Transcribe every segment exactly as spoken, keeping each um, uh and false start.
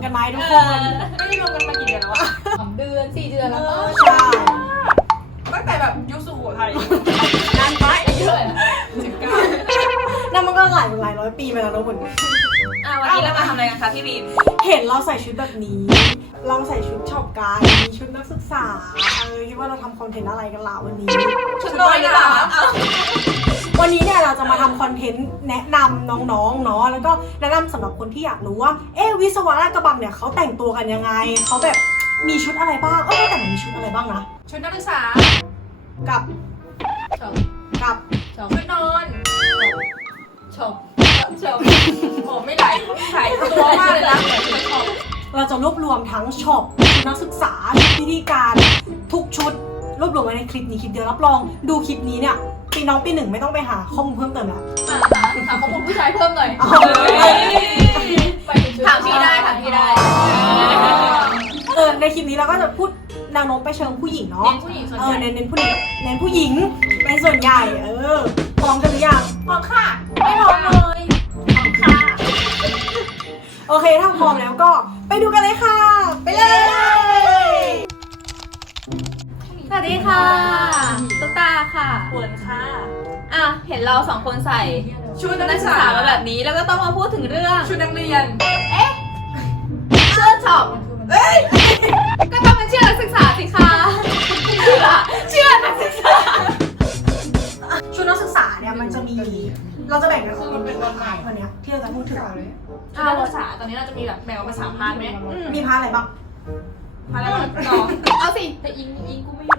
กันไหมทุกคนไม่ได้รวมกันมากี่เดือนแล้วอะสามเดือนสี่เดือนแล้วก็ใช่ตั้งแต่แบบยุคสุโขทัยนานไปเยอะสิบเก้านั่นมันก็หลายหลายร้อยปีไปแล้วทุกคนอ่ะวันนี้เรามาทำอะไรกันคะพี่บีมเห็นเราใส่ชุดแบบนี้ เราใส่ชุดช็อปการมีชุดนักศึกษาเออคิดว่าเราทำคอนเทนต์อะไรกันล่ะวันนี้ชุดนอนหรือเปล่าวันนี้เนี่ยเราจะมาทำคอนเทนต์แนะนำน้องๆเนาะแล้วก็แนะนำสำหรับคนที่อยากรู้ว่าเอ๊ะวิศวะราชกระบังเนี่ยเขาแต่งตัวกันยังไงเขาแบบมีชุดอะไรบ้างเออแต่มันมีชุดอะไรบ้างนะชุดนักศึกษากับชมกับชมชุดนอนชมชมโอ้ไม่ไหลไหลตัวมากเลยนะชุดนอนเราจะรวบรวมทั้งช็อปชุดนักศึกษาชุดพิธีการทุกชุดรวบรวมไว้ในคลิปนี้คลิปเดียวรับรองดูคลิปนี้เนี่ยปีน้องปีหนึ่งไม่ต้องไปหาข้อมูลเพิ่มเติมแล้วถามถามข้อมูลผู้ชายเพิ่มหน่อยเอาถามพี่ได้ถามพี่ได้เออในคลิปนี้เราก็จะพูดแนวโน้มไปเชิงผู้หญิงเนาะเน้นผู้หญิงส่วนเอใหอญ่เน้นเน้นผู้หญิงเน้นผู้หญิงเป็นส่วนใหญ่ เออพร้อมกันหรือยังพร้อมค่ะไม่พร้อมเลยพร้อมค่ะโอเคถ้าพร้อมแล้วก็ไปดูกันเลยค่ะ ไปเลยสวัสดีค่ะตุ๊กตาค่ะปวดค่ะอ่ะเห็นเราสองคนใส่ชุดนันักกศึศึกกษาษามาแบบนี้แล้วก็ต้องมาพูดถึงเรื่องชุดนักเรียนเสื้อช็อปเอ้ยก็ต้องเป็นเชื่อนักศึกษาสิคะเชื่อเชื่อนักศึกษาชุดนักศึกษาเนี่ยมันจะมี เราจะแบ่งกันเป็นเป็นวันใหม่วันเนี้ยที่เราจะพูดถึงชุดนักศึกษาตอนนี้เราจะมีแบบแบ่งออกเป็นสามพาร์ทไหมมีพาร์ทอะไรบ้างพาร์ทแรกก่อนน้องเอาสิแต่อิงอิงกูไม่อยู่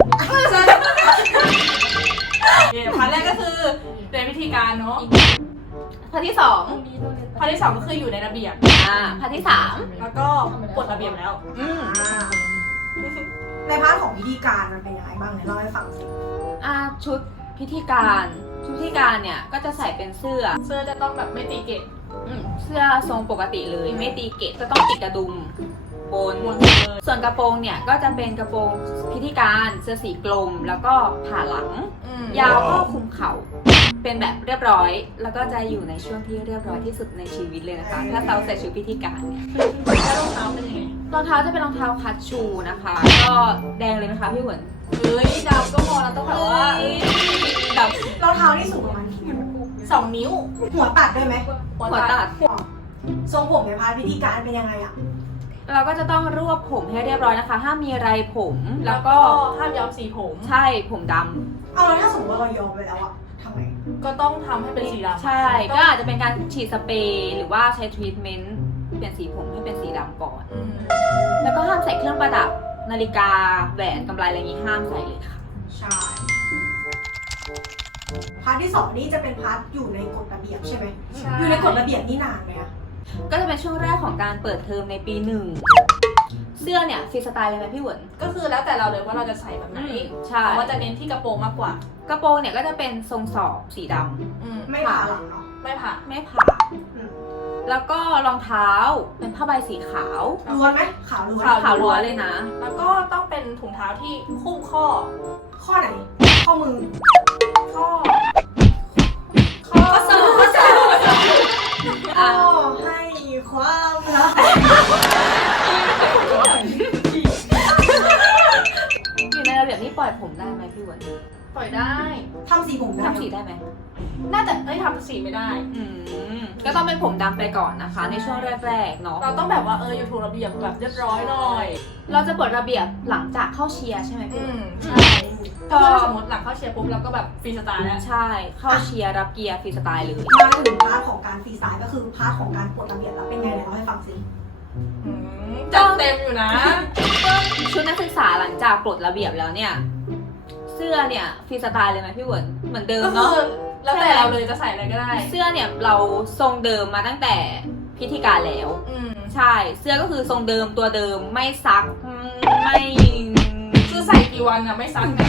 เดี๋ยวพาร์ทแรกก็คือเรียนวิธีการเนาะพาร์ทที่สองพาร์ทที่สองก็คืออยู่ในระเบียบอ่าพาร์ทที่สามแล้วก็กฎระเบียบแล้วอืมอ่าในพาร์ทของพิธีการมันเป็นยังไงบ้างเนี่ยเล่าให้ฟังสิอ่าชุดพิธีการชุดพิธีการเนี่ยก็จะใส่เป็นเสื้อเสื้อจะต้องแบบไม่ตีเกตอืมเสื้อทรงปกติเลยไม่ตีเกตจะต้องติดกระดุมบนม้วนเลยส่วนกระโปรงเนี่ยก็จะเป็นกระโปรงพิธีการเสื้อสีกลมแล้วก็ผ่าหลังอืมยาวก็คลุมเข่าเป็นแบบเรียบร้อย แล้วก็จะอยู่ในช่วงที่เรียบร้อยที่สุดในชีวิตเลยนะคะ ถ้าเราใส่ชุดพิธีการเนี่ยแล้วรองเท้าเป็นยังไงรองเท้าจะเป็นรองเท้าคัชชูนะคะ ก็แดงเลยนะคะพี่หวนเฮ้ยดำก็พอแล้วต้องแบบว่าแบบรองเท้าที่สูงประมาณกี่นิ้วสองนิ้วหัวตัดด้วยไหมหัวตัดทรงผมในพาร์ทพิธีการเป็นยังไงอะเราก็จะต้องรวบผมให้เรียบร้อยนะคะห้ามมีไรผมแล้แล้ว วก็ก็ห้ามย้อมสีผมใช่ผมดำเอาแล้วถ้าสมมติว่าเรายอมไปแล้วอะทำไงก็ต้องทำให้เป็นสีดำใช่ ก็อาจจะเป็นการฉีดสเปรย์หรือว่าใช้ทรีทเมนต์เปลี่ยนสีผมให้เป็นสีดำก่อนอืมแล้วก็ห้ามใส่เครื่องประดับนาฬิกาแหวนกำไรอะไรอย่างงี้ห้ามใส่เลยค่ะใช่ พาร์ทที่สองนี่จะเป็นพาร์ทอยู่ในกฎระเบียบใช่ไหมใช่อยู่ในกฎระเบียบนี่นานไหมอะก็จะเป็นช่วงแรกของการเปิดเทอมในปีหนึ่งเสื้อเนี่ยฟรีสไตล์เลยไหมพี่หวนก็คือแล้วแต่เราเลยว่าเราจะใส่แบบไหนใช่แต่ว่าจะเน้นที่กระโปรงมากกว่ากระโปรงเนี่ยก็จะเป็นทรงสอบสีดอืมไม่ผ่าหลังเนาะไม่ผ่าำไม่ผ่าอืมแล้วก็รองเท้าเป็นผ้าใบสีขาวล้วนไหมขาวล้วนขาวล้วนเลยนะแล้วก็ต้องเป็นถุงเท้าที่คุ้มข้อข้อไหน ข้อมือข้อ ข้อเสริมข้อเสริมข้อให้ความรักอยู่ในระเบียบนี่ปล่อยผมได้ไหมพี่หวนปล่อยได้ทำสีผมได้ทำสีได้ไหมน่าจะเอ้ยทำสีไม่ได้อืมก็ต้องเป็นผมดำไปก่อนนะคะ ในช่วงแรกๆเนาะเราต้องแบบว่าเอออยู่ถูกระเบียบแบบเรียบร้อยหน่อยเราจะบทระเบียบหลังจากเข้าเชียร์ใช่ไหมพี่อืหวนมใช่ก็คือถ้าสมมติหลังเข้าเชียร์ปุ๊บเราก็แบบฟรีสไตล์แล้วใช่ เข้าเชียร์รับเกียร์ฟรีสไตล์เลยมาถึงพาร์ทของการฟรีสไตล์ก็คือพาร์ทของการกฎระเบียบแล้วเป็นไงเนี่ยเราให้ฟังสิอืมจัดเต็มอยู่นะชุดนักศึกษาหลังจากปลดระเบียบแล้วเนี่ย เสื้อเนี่ยฟรีสไตล์เลยไหมพี่หวนเหมือนเดิมก็คืเนาะอแล้วแต่เราเลยจะใส่อะไรก็ได้เสื้อเนี่ยเราทรงเดิมมาตั้งแต่พิธีการแล้วอืมใช่เสื้อก็คือทรงเดิมตัวเดิมไม่ซักไม่คือใส่กี่วันอะไม่ซักไง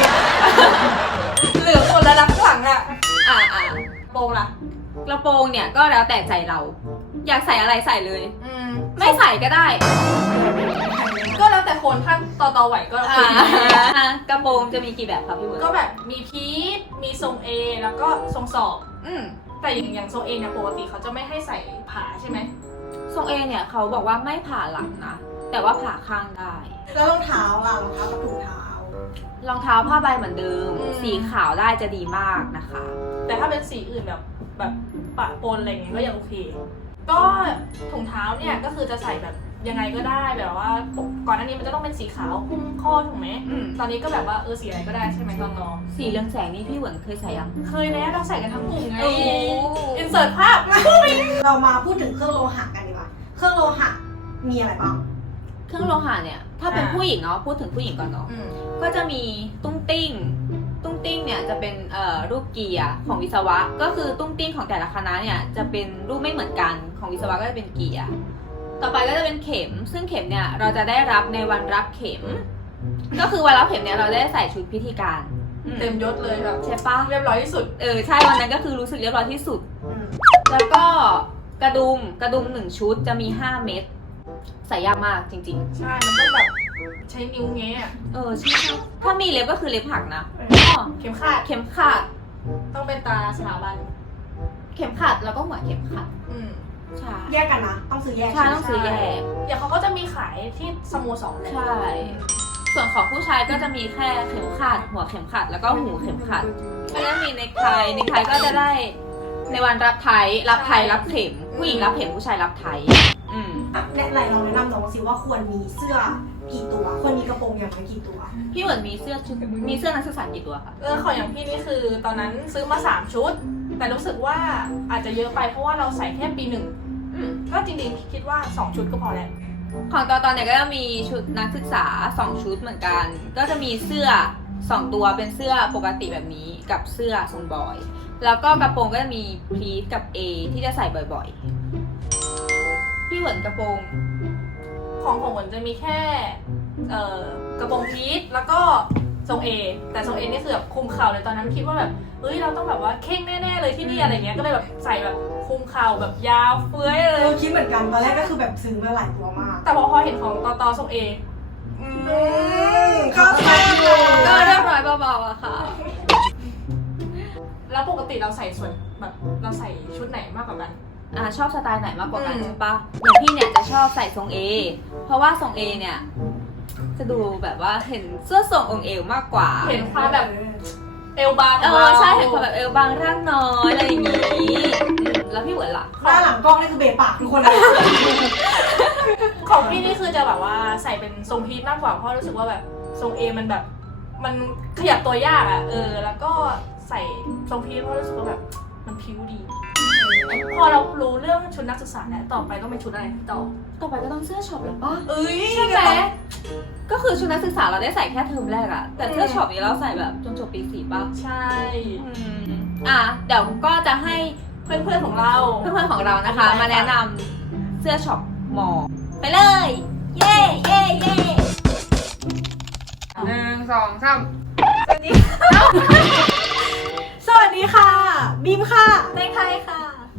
เหลือหมดแล้วนะข้างหลังอะอ่าอ่าโปรงล่ะกระโปรงเนี่ยก็แล้วแต่ใจเรา อยากใส่อะไรใส่เลยอืมไม่ใส่ก็ได้ก็แล้วแต่คนถ้าต่อต่อไหวก็อ่าคืออ่ะกระโปรงจะมีกี่แบบครับพี่เวิร์ก็ดแบบมีพีทมีทรง A แล้วก็ทรงศอกอืมแต่อย่างอย่างทรง A เนี่ยปกติเขาจะไม่ให้ใส่ผาใช่ไหมทรงเอเนี่ยเขาบอกว่าไม่ผ่าหลังนะ แต่ว่าผ่าข้างได้แล้วรองเท้าล่ะรองเท้ากับถุงเท้ารองเท้าผ้าใบเหมือนเดิม สีขาวได้จะดีมากนะคะแต่ถ้าเป็นสีอื่นแบบแบบปะปนอะไรเงี้ยก็ยังโอเค ก็ถุงเท้าเนี่ยก็คือจะใส่แบบยังไงก็ได้แบบว่าก่อนหน้านี้มันจะต้องเป็นสีขาวหุ้มข้อถูกไหมอืมตอนนี้ก็แบบว่าเออสีอะไรก็ได้ใช่ไหมตอนน้องสีเรืองแสงนี่พี่เหวินเคยใส่ยังเคยแล้วเราใส่กันทั้งกลุ่มไงโอ้อินเสิร์ตภาพเรามาพูดถึงเครื่องโลหะกันดีกว่าเครื่องโลหะมีอะไรบ้างเครื่องโลหะเนี่ย ถ้าเป็นผู้หญิงเนาะ พูดถึงผู้หญิงก่อนเนาะอืมก็จะมีตุ้งติ้ง ตุ้งติ้งเนี่ยจะเป็นเอ่อรูปเกียร์ของวิศวะ ก็คือตุ้งติ้งของแต่ละคณะเนี่ยจะเป็นรูปไม่เหมือนกัน ของวิศวะก็จะเป็นเกียร์ ต่อไปก็จะเป็นเข็ม ซึ่งเข็มเนี่ยเราจะได้รับในวันรับเข็ม ก็คือวันรับเข็มเนี่ยเราได้ใส่ชุดพิธีการอืเต็มยศเลยแบบใช่ปะเรียบร้อยที่สุดเออใช่วันนั้นก็คือรู้สึกเรียบร้อยที่สุดอืมแล้วก็กระดุมกระดุมหนึ่งชุดจะมีห้าเม็ดใส่ยากมากจริงใช่ มันต้องแบบใช้นิ้วเงี้ยอะๆ เออใช่ถ้ามีเล็บก็คือเล็บหักนะเข็มขัดเข็มขัดต้องเป็นตราสถาบันเข็มขัดแล้วก็หัวเข็มขัดอืมใช่แยกกันนะต้องซื้อแยกใช่ต้องซื้อแยกอย่างเขาก็จะมีขายที่สโมสรเลยใช่ ส่วนของผู้ชายก็จะมีแค่เข็มขัด หัวเข็มขัด แล้วก็หูเข็มขัดแล้วก็มีเนคไทเนคไทก็จะได้ในวันรับไทยรับไทยรับเข็ม ผู้หญิงรับเข็มผู้ชายรับไทยอืมแนะนำลองแนะนำน้องสิว่าควรมีเสื้อกี่ตัวควรมีกระโปรงอย่างไรกี่ตัวพี่เหมือนมีเสื้อชุดมีเสื้อนักศึกษากี่ตัวคะเออของอย่างพี่นี่คือตอนนั้นซื้อมาสามชุด แต่รู้สึกว่าอาจจะเยอะไปเพราะว่าเราใส่แค่ปีหนึ่งอืมก็จริงๆคิดว่าสองชุดก็พอแล้วของตอนตอนเนี่ยก็จะมีชุดนักศึกษาสองชุดเหมือนกัน ก็จะมีเสื้อสองตัวเป็นเสื้อปกติแบบนี้กับเสื้อทรงบอย แล้วก็กระโปรงก็จะมีพลีทกับ A ที่จะใส่บ่อยๆ พี่เหวินกระโปรงของของเหมือนจะมีแค่เอ่อกระโปรงพีทแล้วก็ทรงเอแต่ทรงเอนี่คือแบบคุมเข่าเลยตอนนั้นคิดว่าแบบเฮ้ยเราต้องแบบว่าเข่งแน่ๆเลยที่นี่อะไรเงี้ยก็เลยแบบใส่แบบคุมเข่าแบบยาวเฟื้อยเลเอย อคิดเหมือนกันตอนแรกก็คือแบบซื้อมาหลายตัวมากแต่พอพอเห็นของตอตอทรงเอก็ใช่อยู่ก็เรียบร้อยเบาๆอะค่ะแล้วปกติเราใส่ส่วนแบบเราใส่ชุดไหนมากกว่ากันอ่าชอบสไตล์ไหนมากกว่ากันอืมใช่ปะอย่างพี่เนี่ยจะชอบใส่ทรง A เพราะว่าทรง A เนี่ย จะดูแบบว่าเห็นเสื้อทรงองค์เอวมากกว่าเห็นความแบบเอวบางเออใช่เห็นความแบบเอวบางร่างน้อยอะไรอย่างงี้อืมแล้วพี่เหวินล่ะหน้าหลังกล้องนี่คือเบะปากทุกคนเลยของพี่นี่คือจะแบบว่าใส่เป็นทรงพีทมากกว่าเพราะรู้สึกว่าแบบทรงเอมันแบบ มันขยับตัวยากอ่ะเออแล้วก็ใส่ทรงพีทเพราะรู้สึกว่าแบบมันพิ้วดี พอเรารู้เรื่องชุดนักศึกษาแล้วต่อไปต้องเป็นชุดอะไรต่อต่อไปก็ต้องเสื้อช็อปแล้วปะเอ้ยใช่ไหมก็คือชุดนักศึกษาเราได้ใส่แค่เทอมแรกอะแต่เสื้อช็อปนี้เราใส่แบบจนจบปีสี่ปะใช่อืมอ่ะเดี๋ยวก็จะให้เพื่อนๆของเราเพื่อนๆของเรานะคะ มาแนะนำเสื้อช็อปมอ ไปเลย เย่เย่เย่หนึ่งสองสามสวัสดีค่ะบีมค่ะในไทยค่ะ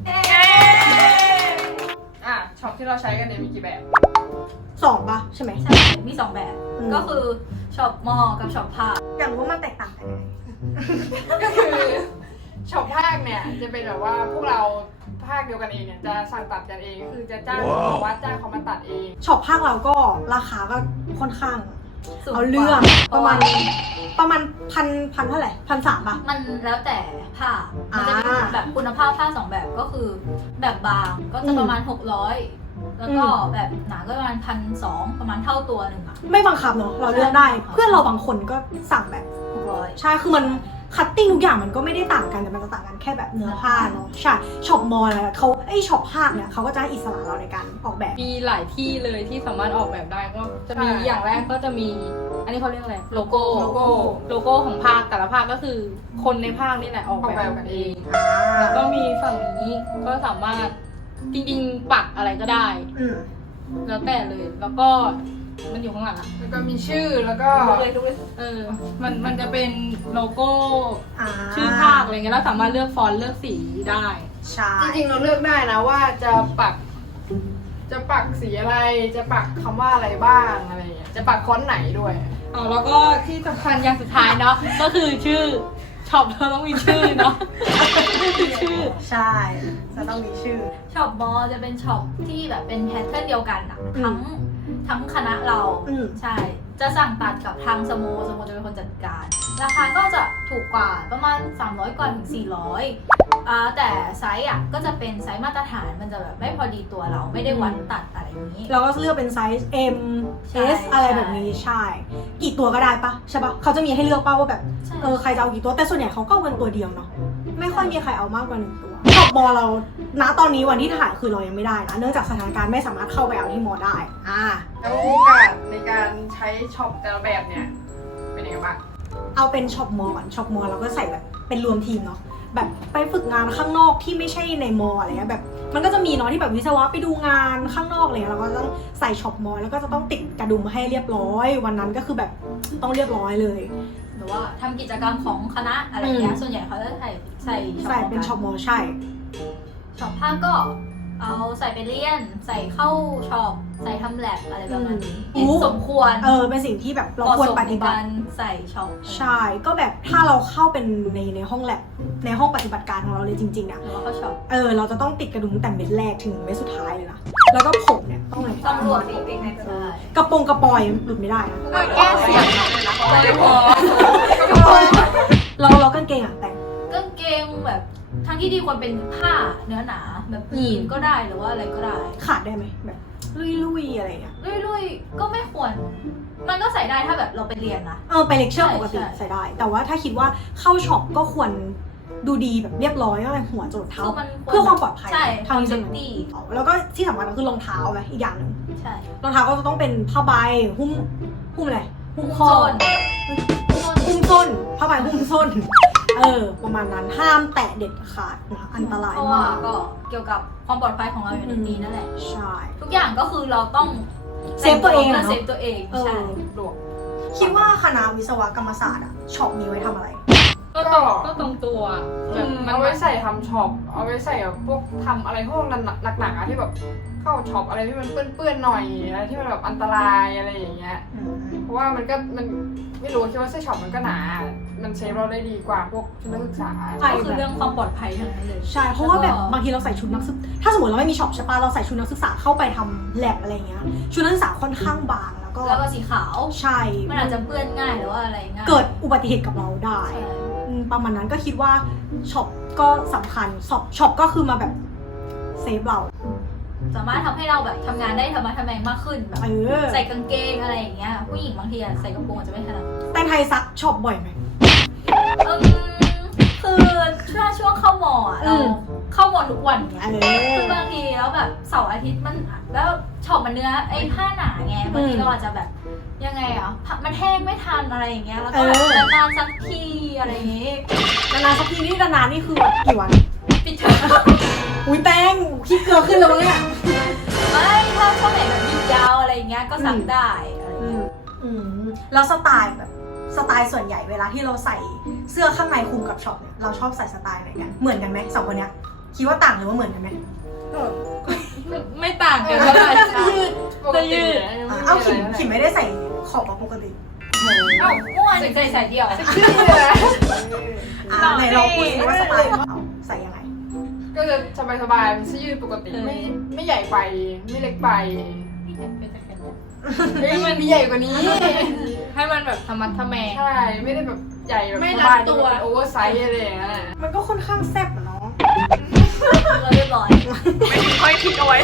อ่ะช็อปที่เราใช้กันเนี่ยมีกี่แบบสองปะใช่ไหมใช่มีสองแบบอืมก็คือช็อปมอกับช็อปผ้าอยากรู้ว่ามันแตกต่างกันยังไงก็คือช็อปภาคเนี่ยจะเป็นแบบว่าพวกเราภาคเดียวกันเองเนี่ยจะสั่งตัดกันเองคือจะจ้างเขาวัดจ้างเขามาตัดเองช็อปภาคเราก็ราคาก็ค่อนข้างสูงเอาเรื่องกว่ประมาณเพประมาณพันพันเท่าไหร่พันสามป่ะมันแล้วแต่ผ้า มันจะมีอ่าแบบคุณภาพผ้าสองแบบก็คือ แบบบางก็จะประมาณหกร้อยแล้วก็อืมแบบหนาก็ประมาณพันสองประมาณเท่าตัวหนึ่งอะไม่บังคับเนาะเราเลือกได้ เพื่อนเราบางคนก็สั่งแบบหกร้อยใช่คือมันคัตติ้งทุกอย่างมันก็ไม่ได้ต่างกันแต่มันจะต่างกันแค่แบบเนื้อผ้าเนาะใช่ช็อปมอลอะไรเขาไอช็อปภาคเนี่ยเขาก็จะให้อิสระเราในการออกแบบมีหลายที่เลยที่สามารถออกแบบได้ก็จะมีใช่อย่างแรกก็จะมี อันนี้เขาเรียกอะไรโลโก้โลโก้โลโก้ของภาคแต่ละภาคก็คือคนในภาคนี่แหละออกออกแบแบบ บกันเองแล้วก็มีฝั่งนี้ก็สามารถจริงๆปักอะไรก็ได้อืมแล้วแต่เลย แล้วก็มันอยู่ข้างหลังอะแล้วก็มีชื่อแล้วก็ดูเลยดูเลยเออมันมันจะเป็นโลโก้อ่าชื่อภาคอะไรเงี้ยแล้วสามารถเลือกฟอนต์เลือกสีได้ใช่จริงๆเราเลือกได้นะว่าจะปัก จะปักสีอะไรจะปักคำว่าอะไรบ้างอะไรอย่างเงี้ยจะปักฟอนต์ไหนด้วยอ๋อแล้วก็ที่สำคัญอย่างสุดท้ายเนาะก็คือชื่อช็อปเราต้องมีชื่อเนาะ ชื่อใช่จะต้องมีชื่อช็อปมอจะเป็นช็อปที่แบบเป็นแพทเทิร์นเดียวกันอะอืมทั้งทั้งคณะเราอืมใช่ จะสั่งตัดกับทางสโมสโมจะเป็นคนจัดการ ราคาก็จะถูกกว่าประมาณ สามร้อยกว่าถึง สี่ร้อยอ่าแต่ไซส์อ่ะก็จะเป็นไซส์มาตรฐานมันจะแบบไม่พอดีตัวเราไม่ได้วัดตัดอะไรอย่างนี้เราก็เลือกเป็นไซส์ M ใช่ S อะไรแบบนี้ใช่ กี่ตัวก็ได้ปะใช่ปะเขาจะมีให้เลือกเป้าว่าแบบใช่เออใครจะเอากี่ตัวแต่ส่วนใหญ่เขาก็เอากันตัวเดียวเนาะไม่ค่อยมีใครเอามากกว่าหนึ่งตัวช็อปมอเราณตอนนี้วันที่ถ่ายคือเรายังไม่ได้นะเนื่องจากสถานการณ์ไม่สามารถเข้าไปเอาที่มอได้อ่าแล้วโอกาสในการใช้ช็อปแต่ละแบบเนี่ยเป็นยังไงบ้างเอาเป็นช็อปมอก่อนช็อปมอเราก็ใส่แบบเป็นรวมทีมเนาะแบบไปฝึกงานข้างนอกที่ไม่ใช่ในมออะไรเงี้ยแบบมันก็จะมีเนาะที่แบบวิศวะไปดูงานข้างนอกอะไรเงี้ยเราก็ต้องใส่ช็อปมอแล้วก็จะต้องติดกระดุมให้เรียบร้อย วันนั้นก็คือแบบต้องเรียบร้อยเลยหรือว่าทำกิจกรรมของคณะอะไรอย่างเงี้อืยมส่วนใหญ่เขาจะใส่ใส่ใส่เป็นช็อปมอใช่ช็อปผ้าก็เอาใส่ไปเรียน ใส่เข้าช็อปใส่ทำแลบอะไรประมาณนี้อืมสมควรเออเป็นสิ่งที่แบบเราควรปฏิบัติเหมาะสมในการใส่ช็อปใช่ ก็แบบถ้าเราเข้าเป็นในในห้องแลบในห้องปฏิบัติการของเราเลยจริงๆอะหรือว่าเข้าช็อปเออเราจะต้องติดกระดุมตั้งแต่เม็ดแรกถึงเม็ดสุดท้ายเลยนะ แล้วก็ผมเนี่ยต้องไงตำรวจปีกปีกในใช่กระโปรงกระปอยหลุดไม่ได้นะแก้เสียงเลยพอเราเรากางเกงอะแต่งกางเกงแบบทั้งที่ดีควรเป็นผ้าเนื้อหนาแบบยีนก็ได้หรือว่าอะไรก็ได้ขาดได้ไหมแบบลุยๆอะไรเงี้ยลุยๆก็ไม่ควร มันก็ใส่ได้ถ้าแบบเราไปเรียนนะเออไปเลคเชอร์ใช่ปกติใช่ใส่ได้ แต่ว่าถ้าคิดว่าเข้าช็อปก็ควรดูดีแบบเรียบร้อยตั้งแต่หัวจรดเท้าคือมันเพื่อความปลอดภัยใช่ทางนี้เซใช่ฟไหมตี้แล้วก็ที่สำคัญก็คือรองเท้าไหมอีกอย่างหนึ่งใช่รองเท้าก็จะต้องเป็นผ้าใบหุ้มหุ้มอะไรหุ้มข้อโซนหุ้มส้นผ้าใบหุ้มส้น เออ ประมาณนั้นห้ามแตะเด็ดขาดนะอันตรายเพราะว่ามากก็เกี่ยวกับความปลอดภัยของเราอยู่ในนี้นั่นแหละใช่ทุกอย่างก็คือเราต้องเซฟตัวเองพื่อะเนอะเซฟตัวเองเออใช่หลวกคิดว่าคณะวิศวกรรมศาสตร์อะช็อปมีไว้ทำอะไรก็ตรงก็ตรงตัวแบบมันเอาไว้ใส่ทำช็อป เอาไว้ใส่แบบพวกทำอะไรพวกหนักๆอะที่แบบเข้าช็อปอะไรที่มันเปื้อนๆหน่อยอะไรที่มันแบบอันตรายอะไรอย่างเงี้ย เพราะว่ามันก็มันไม่รู้คิดว่าเสื้อช็อปมันก็หนา มันเซฟเราได้ดีกว่าพวกชุดนักศึกษาใช่ก็คือเรื่องความปลอดภัยทั้งนั้นเลยใช่ เพราะว่าแบบแล้วก็บางทีเราใส่ชุดนักศึกษาถ้าสมมติเราไม่มีช็อปใช่ปะเราใส่ชุดนักศึกษาเข้าไปทำแลบอะไรเงี้ย ชุดนักศึกษาค่อนข้างบางแล้วก็แล้วก็สีขาวใช่มันอาจจะเปื้อนง่ายหรือว่าอะไรง่ายเกิดอุบัติเหตุกับเราได้ใช่อืมประมาณนั้นก็คิดว่าช็อปก็สำคัญช็อปช็อปก็คือมาแบบเซฟเราสามารถทำให้เราแบบทำงานได้ธรรมะทแมงมากขึ้นแบบเออใส่กางเกงอะไรอย่างเงี้ย ผู้หญิงบางทีอะใส่กระโปรงอาจจะไม่ถนัดแต่งไทยซักช็อปบ่อยไหมเอมคือช่วงช่วงเข้ามออะเราอืมเข้ามอทุกวันไงเออคือบางทีแล้วแบบเสาร์อาทิตย์มันแล้วช็อปมันเนื้อไอ้ผ้าหนาไงบางทีอืมเราอาจจะแบบยังไงอ่ะผ้ามันแห้งไม่ทันอะไรอย่างเงี้ยแล้วก็เออแบบนานๆสักทีอะไรอย่างงี้นานๆสักทีนี่นานๆนี่คือแบบกี่วันปิดเทอมอุ้ยแป้งคิดเกลือขึ้นแล้วมั้งเนี่ยไม่ถ้าช่วงไหนแบบหยุดยาวอะไรอย่างเงี้ยก็สั่งได้อะไรอย่างอืเงี้ยมอืมแล้วสไตล์แบบสไตล์ส่วนใหญ่เวลาที่เราใส่เสื้อข้างในคลุมกับช็อปเนี่ยเราชอบใส่สไตล์ไหนกันเหมือนกันไหมสองคนเนี้ยคิดว่าต่างหรือว่าเหมือนกันไหมไม่ต่างกันเท่าไหร่ยืดปกติอ่ะเอาขิมขิมไม่ได้ใส่ขอบมาปกติเอ้าเมื่อวานใส่ใส่เดี่ยวอ่าไหนเราพูดสิว่าสไตล์เราใส่ยังไงก็จะสบายๆเป็นเสื้อยืดปกติไม่ไม่ใหญ่ไปไม่เล็กไปนี่เนี่ยเป็นแต่แค่นี้เฮ้ยมันมีใหญ่กว่านี้ให้มันแบบธรรมะทแมงใช่ไม่ได้แบบใหญ่แบบไม่สรับาดยตัวโอเวอร์ไซส์อะไรอย่างเงี้ยมันก็ค่อนข้างแซ่บอะเนาะเราเรียบร้อยค่อยคิดเอาไว้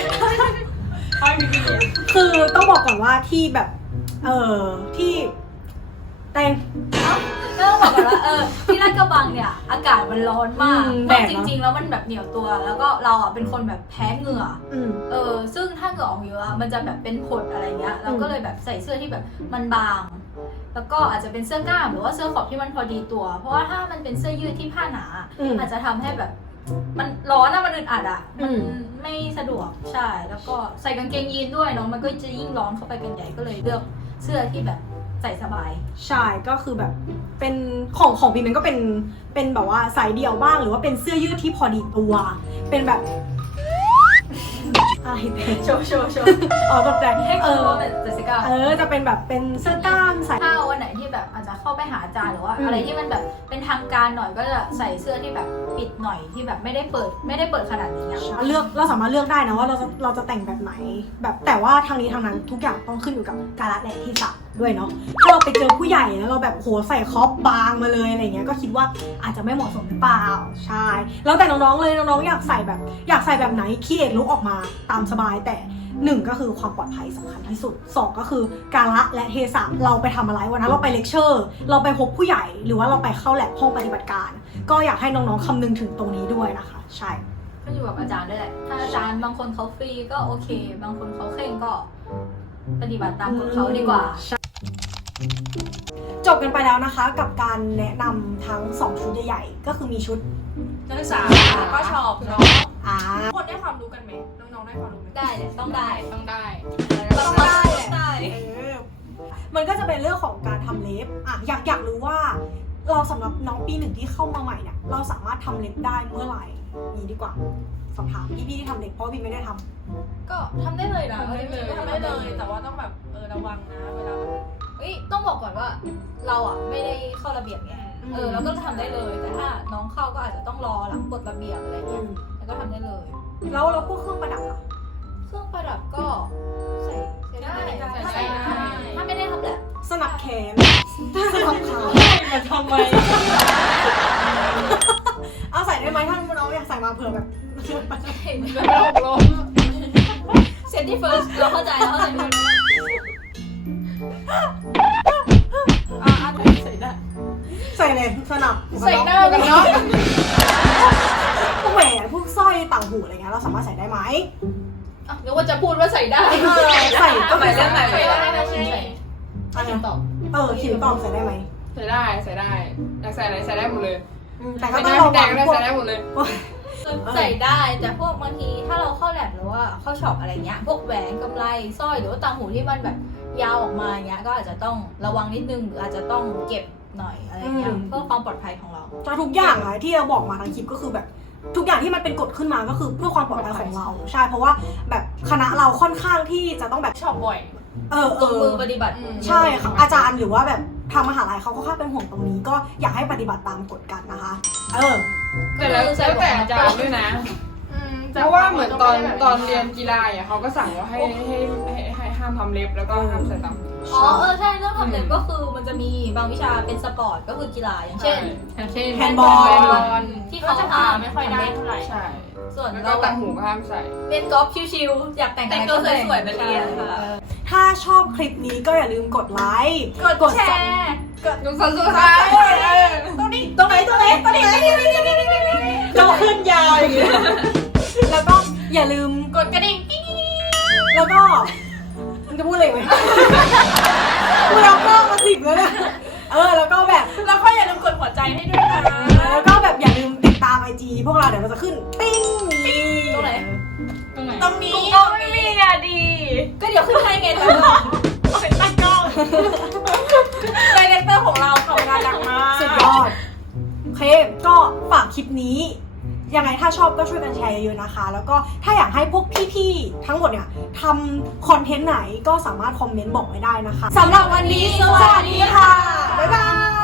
คือต้องบอกก่อนว่าที่แบบ เออที่แตงก็ต้องบอกก่อนว่าเออที่ลาดกระบังเนี่ยอากาศมันร้อนมากอืมเพราะแดดจเนอะริงๆแล้วมันแบบเหนียวตัว แล้วก็เราอ่ะเป็นคนแบบแพ้เหงื่ออืมเออซึ่งถ้าเหงื่อออกเยอะอะมันจะแบบเป็นผดอะไรเงี้ยเราก็เลยแบบใส่เสื้อที่แบบมันบาง แล้วก็อาจจะเป็นเสื้อกล้ามหรือว่าเสื้อขอบที่มันพอดีตัว เพราะว่าถ้ามันเป็นเสื้อยืดที่ผ้าหนาอืมอาจจะทำให้แบบ มันร้อนอะมันอึดอัดอะมันอืมไม่สะดวกใช่แล้วก็ใส่กางเกงยีนด้วยเนาะมันก็จะยิ่งร้อนเข้าไปกันใหญ่ก็เลยเลือกเสื้อที่แบบใส่สบายใช่ก็คือแบบเป็นของของพี่มันก็เป็นเป็นแบบว่าสายเดี่ยวบ้างหรือว่าเป็นเสื้อยืดที่พอดีตัว เป็นแบบอะไรเต้โชว์โชว์โชว์อ๋อตกใจให้เอเขาอแต่แต่เสื้อกล้ามเออจะเป็นแบบเป็นเสื้อกล้ามใส่ถ้าวันวันไหนที่แบบอาจจะเข้าไปหาอาจารย์หรือว่าอะไรที่มันแบบเป็นทางการหน่อยก็จะใส่เสื้อที่แบบปิดหน่อยที่แบบไม่ได้เปิดไม่ได้เปิดขนาดนี้อะเลือกเราสามารถเลือกได้นะว่าเราจะเราจะแต่งแบบไหนแบบแต่ว่าทางนี้ทางนั้นทุกอย่างต้องขึ้นอยู่กับกาลและเทศะด้วยเนาะถ้าเราไปเจอผู้ใหญ่แล้วเราแบบโหใส่ครอปบางมาเลยอะไรเงี้ยก็คิดว่าอาจจะไม่เหมาะสมหรือเปล่าใช่แล้วแต่น้องๆเลยน้องๆอยากใส่แบบอยากใส่แบบไหนคิดเองลุกออกมาตามสบายแต่หนึ่งก็คือความปลอดภัยสำคัญที่สุดสองก็คือกาลและเทศะเราไปทำอะไรวันนั้นเราไปเลคเชอร์เราไปพบผู้ใหญ่หรือว่าเราไปเข้าแลบห้องปฏิบัติการ ก็อยากให้น้องๆคำนึงถึงตรงนี้ด้วยนะคะใช่ก็อยู่กับอาจารย์ด้วยแหละถ้าอาจารย์บางคนเขาฟรีก็โอเค บางคนเขาเคร่งก็ปฏิบัติตามกฎเขาดีกว่าจบกันไปแล้วนะคะกับการแนะนำทั้งสองชุดใหญ่ๆก็คือมีชุดนักศึกษาแล้วก็ชอบเนาะอ่าคนได้ความรู้กันไหมน้องๆได้ความรู้ไหมได้เลยต้องได้ต้องได้ต้องได้ได้เออมันก็จะเป็นเรื่องของการทำเล็บอ่ะอยากอยากรู้ว่า เราสำหรับน้องปีหนึ่งที่เข้ามาใหม่เนี่ยเราสามารถทำเล็บได้เมื่อไหร่นี้ดีกว่าสอบถามพี่ๆที่ทำเล็บเพราะพี่ไม่ได้ทำก็ทำได้เลยนะทำได้เลยทำได้เลยแต่ว่าต้องแบบเออระวังนะเวลาแบบเฮ้ยต้องบอกก่อนว่าเราอ่ะไม่ได้เข้าระเบียบไงเออเราก็ทำได้เลย แต่ถ้าน้องเข้าก็อาจจะต้องรอหลังกฎระเบียบอะไรเงี้ยแล้วก็ทำได้เลยแล้วเราพวกเครื่องประดับอะเครื่องประดับก็ใส่ใส่ได้ใส่ได้ถ้าไม่ได้ทำแบบสนับแขนสนับขามาทำไมเอาใส่ได้ไหมถ้าน้องอยากใส่มาเผื่อแบบแล้วหกล้มเซนตี้เฟิร์สเราเข้าใจเราเข้าใจอ่าอันไหนใส่ได้ใส่เลยสนับใส่หน้ากันเนาะพวกแหวนพวกสร้อยต่างหูอะไรเงี้ยเราสามารถใส่ได้ไหมนึกว่าจะพูดว่าใส่ได้เออใส่ก็หมายใส่เรื่องไหนใส่ได้นะใช่อะไรนะเออขิมตอบใส่ได้ไหมใส่ได้ใส่ได้อยากใส่อะไรใส่ได้หมดเลยอืมแต่ก็ใส่ต้องได้ระแดวังพวกงก็ได้ใส่ได้หมดเลยใส่ได้แต่พวกบางทีถ้าเราเข้าแลบหรือว่าเข้าช็อปอะไรเงี้ยพวกแหวนกำไรสร้อยหรือว่าต่างหูที่มันแบบยาวออกมาเงี้ยก็อาจจะต้องระวังนิดนึงหรืออาจจะต้องเก็บหน่อยอะไรเงี้ยเพื่อความปลอดภัยของเราจะทุกอย่างอะที่เราบอกมาทางคลิปก็คือแบบทุกอย่างที่มันเป็นกฎขึ้นมาก็คือเพื่อความปลอดภัยของเราใช่เพราะว่าแบบคณะเราค่อนข้างที่จะต้องแบบชอบบ่อยเออเอลงมืออปฏิบัติใช่ค่ะอาจารย์หรือว่าแบบทางมหาลัยเขาก็ค่อนข้างเป็นห่วงตรงนี้ ก็อยากให้ปฏิบัติตามกฎกันนะคะ เออแต่แล้วแล้วแต่อาจารย์ด้วยนะอืมเพราะว่าเหมือนตอนตอนเรียนกีฬาอ่ะเขาก็สั่งว่าให้ให้ให้ให้ห้ามทำเล็บแล้วก็ห้ามใส่ต่ำอ๋อเออใช่เรื่องทำเล็บก็คือมันจะมีบางวิชาเป็นสปอร์ตก็คือกีฬาอย่างเช่นอย่างเช่นแฮนด์บอลที่ก็เขาจะห้าหาม ไม่ค่อยได้เท่าไหร่ใช่ส่วนแล้วก็เราต่างหูก็ห้ามใส่เล่นกอล์ฟชิวๆอยากแต่งแต่งตัวสวยๆไปเรียนค่ะถ้าชอบคลิปนี้ก็อย่าลืมกดไลค์กดแชร์ยกสันสุดท้ายตรงนี้ตรงไหนตรงไหนตรงไหนเราขึ้นยาวอย่างเงี้ยแล้วก็อย่าลืมกดกระดิ่งแล้วก็มันจะพูดอะไรไหมพูดแล้วก็มาสิบแล้วเนี่ยเออแล้วก็แบบแล้วก็อย่าลืมกดหัวใจให้ด้วยนะแล้วก็แบบอย่าลืมติดตามไอจีพวกเราเดี๋ยวเราจะขึ้นปิ้งนี่ตรงไหนตรงไหนตรงนี้ก็ไม่มีอะดีก็เดี๋ยวขึ้นให้ไงแต่ว่าโอ้ยตั้งกล้องไดเรคเตอร์ของเราทำงานหนักมากสุดยอดโอเคก็ฝากคลิปนี้ ยังไงถ้าชอบก็ช่วยกันแชร์เยอะๆนะคะ แล้วก็ถ้าอยากให้พวกพี่ๆทั้งหมดเนี่ยทำคอนเทนต์ไหนก็สามารถคอมเมนต์บอกไว้ได้นะคะสำหรับวันนี้สวัสดีค่ะ บ๊ายบาย